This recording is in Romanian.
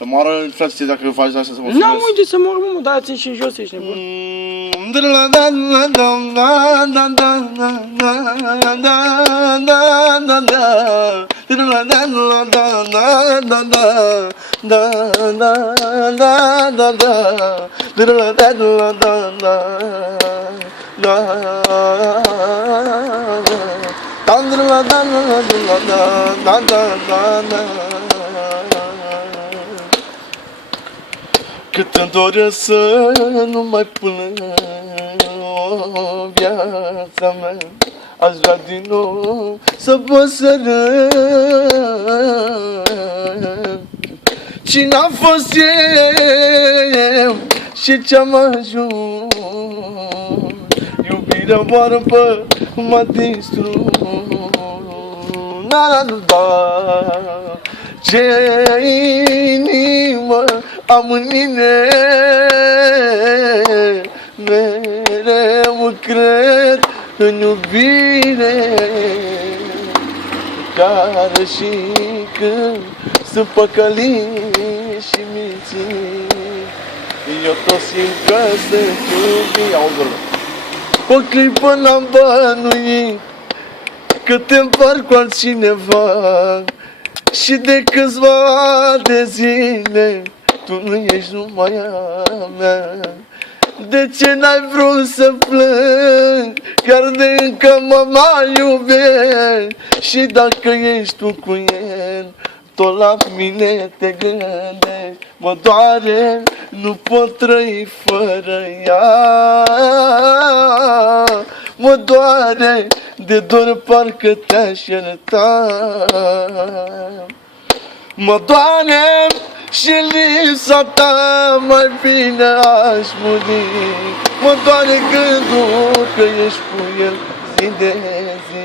Să moară frate, dacă faci asta să mă N-am unde să mor, mă, da, ți și jos, ești nebun. Cât-mi doresc să nu mai plâng viața mea, aș vrea din nou să pot să râd. Cine a fost eu și ce-am ajuns, iubirea moară m-a distrus. Ce inimă am în mine, mereu cred în iubire, care și când sunt păcălit și mințit, eu tot simt că sunt iubit. O clipă n-am bănuit că te împart cu altcineva și de câțiva de zile tu nu ești numai a mea. De ce n-ai vrut să plâng, chiar de încă mă mai iubești? Și dacă ești tu cu el, tot la mine te gândești. Mă doare, nu pot trăi fără ea. Mă doare, de dor parcă te-aș ierta. Mă doare și lipsa ta, mai bine aș muri. Mă doare gândul că ești cu el zi de zi.